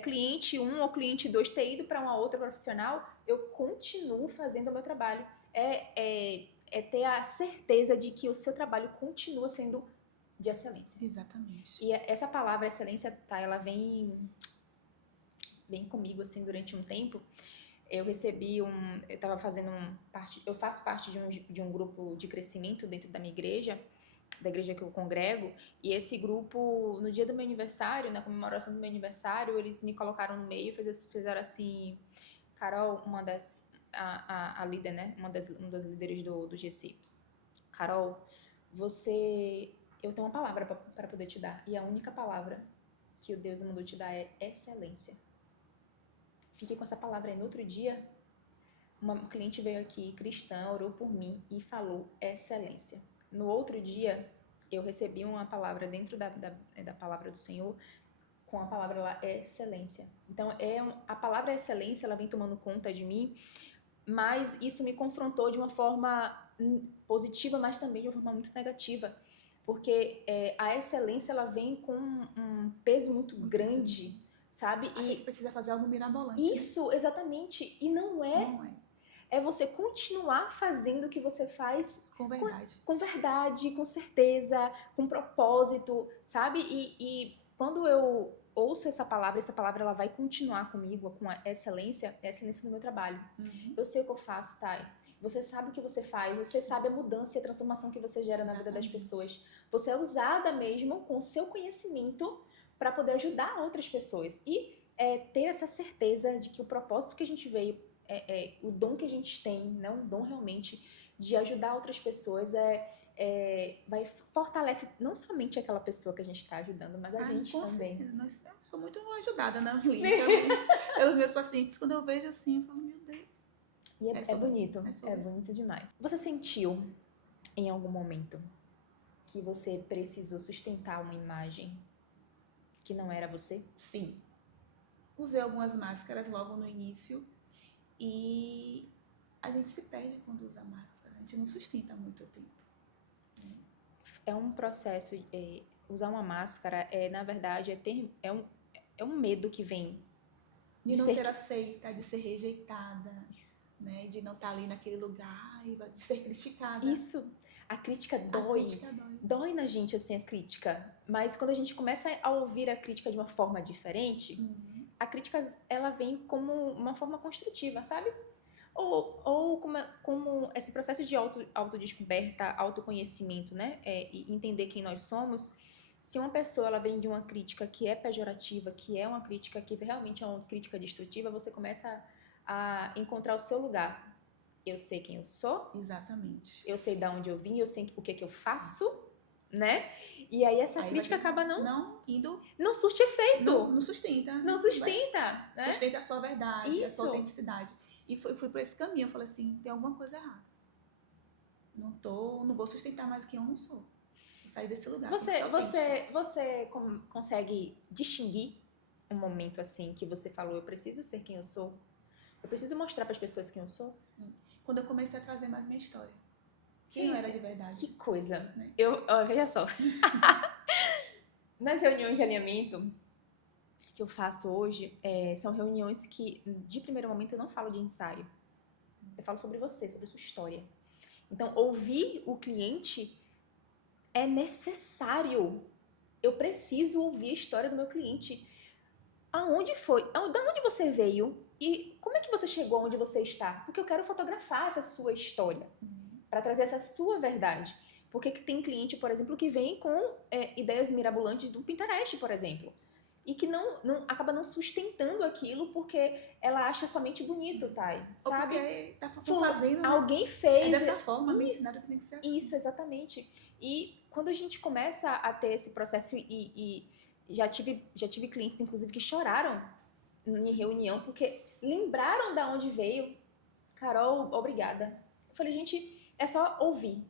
cliente 1 ou cliente 2 ter ido para uma outra profissional, eu continuo fazendo o meu trabalho. É ter a certeza de que o seu trabalho continua sendo de excelência. Exatamente. E essa palavra excelência, tá, ela vem comigo assim durante um tempo. Eu recebi eu tava fazendo eu faço parte de um grupo de crescimento dentro da minha igreja, da igreja que eu congrego, e esse grupo, no dia do meu aniversário, na comemoração do meu aniversário, eles me colocaram no meio e fizeram assim, Carol, a líder, né, uma das líderes do GC, Carol, eu tenho uma palavra para poder te dar, e a única palavra que o Deus mandou te dar é excelência. Fiquei com essa palavra aí. No outro dia, uma cliente veio aqui, cristã, orou por mim e falou excelência. No outro dia, eu recebi uma palavra dentro da palavra do Senhor, com a palavra lá, excelência. Então, a palavra excelência, ela vem tomando conta de mim, mas isso me confrontou de uma forma positiva, mas também de uma forma muito negativa. Porque a excelência, ela vem com um peso muito grande, sabe? A gente precisa fazer algo mirabolante. Isso, né? Exatamente. E não é. Não é. É você continuar fazendo o que você faz com verdade. Com verdade, com certeza, com propósito, sabe? E quando eu ouço essa palavra ela vai continuar comigo, com a excelência do meu trabalho. Uhum. Eu sei o que eu faço, Thay. Você sabe o que você faz, você sabe a mudança e a transformação que você gera na vida das pessoas. Você é usada mesmo com o seu conhecimento para poder ajudar outras pessoas. E ter essa certeza de que o propósito que a gente veio, o dom que a gente tem, né, um dom realmente de ajudar outras pessoas, fortalece não somente aquela pessoa que a gente está ajudando, mas a gente também. Eu sou muito ajudada na clínica pelos meus pacientes. Quando eu vejo assim, eu falo, meu Deus. E é bonito, é bonito demais. Você sentiu em algum momento que você precisou sustentar uma imagem que não era você? Sim. Usei algumas máscaras logo no início e a gente se perde quando usa máscara. A gente não sustenta muito tempo. É um processo, usar uma máscara na verdade, é um medo que vem. De não ser aceita, de ser rejeitada, né? De não estar ali naquele lugar, de ser criticada. Isso. A crítica dói. Dói na gente, assim, a crítica. Mas quando a gente começa a ouvir a crítica de uma forma diferente, a crítica, ela vem como uma forma construtiva, sabe? Ou como esse processo de autodescoberta, autoconhecimento, né? E entender quem nós somos. Se uma pessoa ela vem de uma crítica que é pejorativa, que é uma crítica que realmente é uma crítica destrutiva, você começa a encontrar o seu lugar. eu sei quem eu sou, Exatamente. eu sei de onde eu vim, eu sei o que que eu faço, né? E aí essa crítica acaba não surte efeito. Não sustenta. Não sustenta, né? Sustenta a sua verdade, a sua Isso. autenticidade. E fui por esse caminho. Eu falei assim, tem alguma coisa errada. Não vou sustentar mais quem eu não sou. Vou sair desse lugar. Você consegue distinguir um momento assim que você falou, eu preciso ser quem eu sou? Eu preciso mostrar para as pessoas quem eu sou? Sim. Quando eu comecei a trazer mais minha história. Sim. Quem eu era de verdade. Que coisa. Né? Veja só. Nas reuniões de alinhamento que eu faço hoje, são reuniões que, de primeiro momento, eu não falo de ensaio. Eu falo sobre você, sobre a sua história. Então, ouvir o cliente é necessário. Eu preciso ouvir a história do meu cliente. Aonde foi? Da onde você veio? E como é que você chegou onde você está? Porque eu quero fotografar essa sua história. Para trazer essa sua verdade. Porque tem cliente, por exemplo, que vem com ideias mirabolantes do Pinterest, por exemplo. E que acaba não sustentando aquilo porque ela acha somente bonito, Thay. Sabe? Ou porque tá fazendo, né? Alguém fez. Dessa forma, me ensinaram que tem que ser assim. Isso, exatamente. E quando a gente começa a ter esse processo e já tive clientes, inclusive, que choraram em reunião porque lembraram de onde veio. Carol, obrigada. Eu falei, gente, é só ouvir.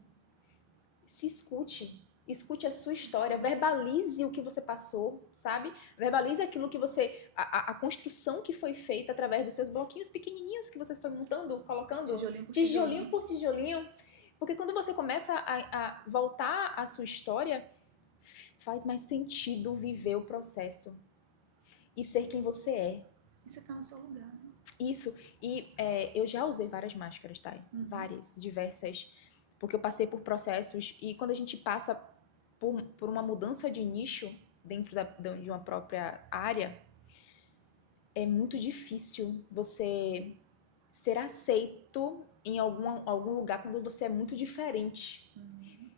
Se escute. Escute a sua história. Verbalize o que você passou, sabe? Verbalize aquilo que você... A construção que foi feita através dos seus bloquinhos pequenininhos que você foi montando, colocando. Tijolinho por tijolinho. Porque quando você começa a voltar à sua história, faz mais sentido viver o processo. E ser quem você é. E você tá no seu lugar. Isso. E eu já usei várias máscaras, tá? Várias, diversas. Porque eu passei por processos. E quando a gente passa por uma mudança de nicho dentro de uma própria área, é muito difícil você ser aceito em algum lugar quando você é muito diferente.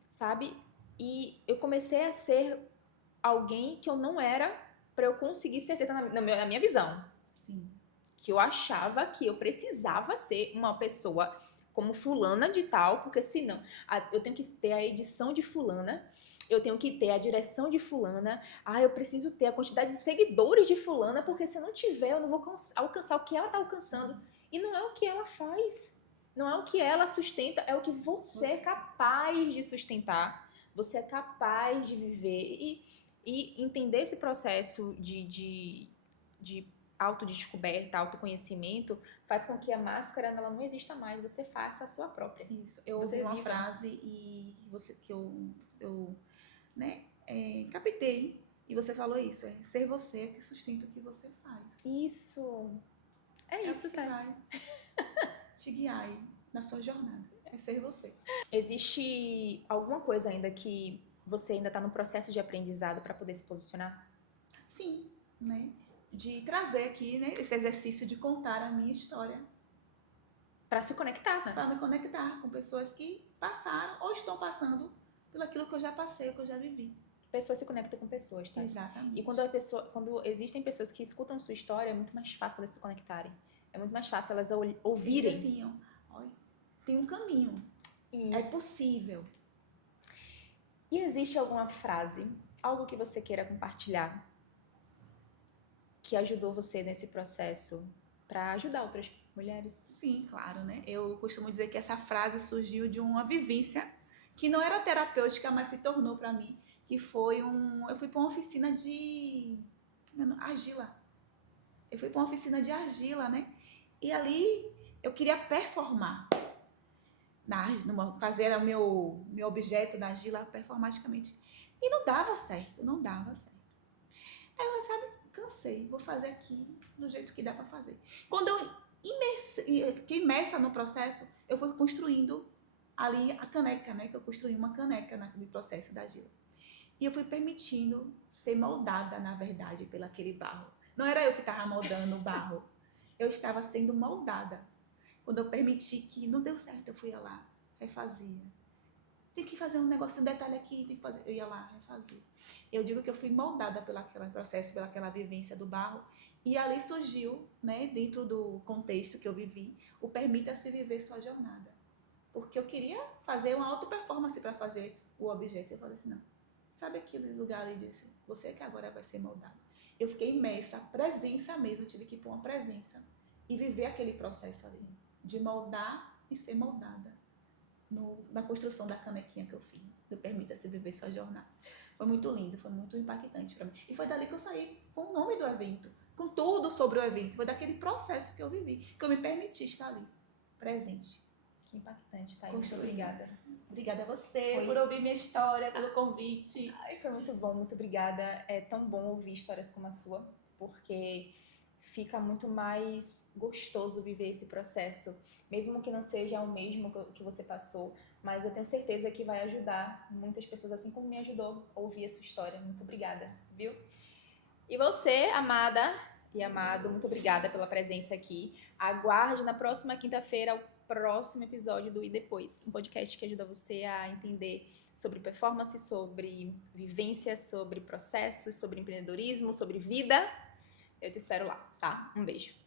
Sabe? E eu comecei a ser alguém que eu não era para eu conseguir ser aceita na minha visão. Sim. Que eu achava que eu precisava ser uma pessoa como fulana de tal, porque senão eu tenho que ter a edição de fulana, eu tenho que ter a direção de fulana, eu preciso ter a quantidade de seguidores de fulana, porque se eu não tiver, eu não vou alcançar o que ela está alcançando. E não é o que ela faz, não é o que ela sustenta, é o que você é capaz de sustentar, você é capaz de viver e entender esse processo de autodescoberta, autoconhecimento, faz com que a máscara ela não exista mais, você faça a sua própria. Isso. Eu ouvi uma frase e que eu captei e você falou isso, ser você é que sustenta o que você faz. Isso. É isso, que vai te guiar na sua jornada. É ser você. Existe alguma coisa ainda que você ainda está no processo de aprendizado para poder se posicionar? Sim, né? De trazer aqui, né, esse exercício de contar a minha história. Para se conectar, né? Para me conectar com pessoas que passaram ou estão passando pelo aquilo que eu já passei, que eu já vivi. Pessoas se conectam com pessoas, tá? Exatamente. E quando existem pessoas que escutam sua história, é muito mais fácil elas se conectarem. É muito mais fácil elas ouvirem. E assim, ó, tem um caminho. Isso. É possível. E existe alguma frase, algo que você queira compartilhar, que ajudou você nesse processo para ajudar outras mulheres? Sim, claro, né? Eu costumo dizer que essa frase surgiu de uma vivência que não era terapêutica, mas se tornou para mim, que foi eu fui para uma oficina de argila. Eu fui para uma oficina de argila, né? E ali eu queria performar. Fazer o meu objeto da argila performaticamente. E não dava certo. Aí eu, sabe, cansei, vou fazer aqui do jeito que dá para fazer. Quando eu fiquei imersa no processo, eu fui construindo ali a caneca, né? Que eu construí uma caneca no processo da argila. E eu fui permitindo ser moldada, na verdade, pelo aquele barro. Não era eu que estava moldando o barro. Eu estava sendo moldada. Quando eu permiti que não deu certo, eu fui lá, refazia. tem que fazer um negócio, um detalhe aqui, tem que fazer. Eu ia lá refazer. Eu digo que eu fui moldada pelo aquele processo, pelaquela vivência do barro. E ali surgiu, né, dentro do contexto que eu vivi, o permita-se viver sua jornada. Porque eu queria fazer uma auto-performance para fazer o objeto. Eu falei assim, não, sabe aquele lugar ali desse? Você que agora vai ser moldado. Eu fiquei imersa, presença mesmo, eu tive que pôr uma presença. E viver aquele processo ali, de moldar e ser moldada. Na construção da canequinha que eu fiz. Do Permita-se Viver Sua Jornada. Foi muito lindo, foi muito impactante para mim. E foi dali que eu saí com o nome do evento, com tudo sobre o evento. Foi daquele processo que eu vivi, que eu me permiti estar ali, presente. Que impactante, Thaís. Muito obrigada. Obrigada a você por ouvir minha história, pelo convite. Ai, foi muito bom, muito obrigada. É tão bom ouvir histórias como a sua, porque fica muito mais gostoso viver esse processo, mesmo que não seja o mesmo que você passou, mas eu tenho certeza que vai ajudar muitas pessoas, assim como me ajudou a ouvir a sua história. Muito obrigada, viu? E você, amada e amado, muito obrigada pela presença aqui. Aguarde na próxima quinta-feira o próximo episódio do E Depois, um podcast que ajuda você a entender sobre performance, sobre vivência, sobre processos, sobre empreendedorismo, sobre vida. Eu te espero lá, tá? Um beijo.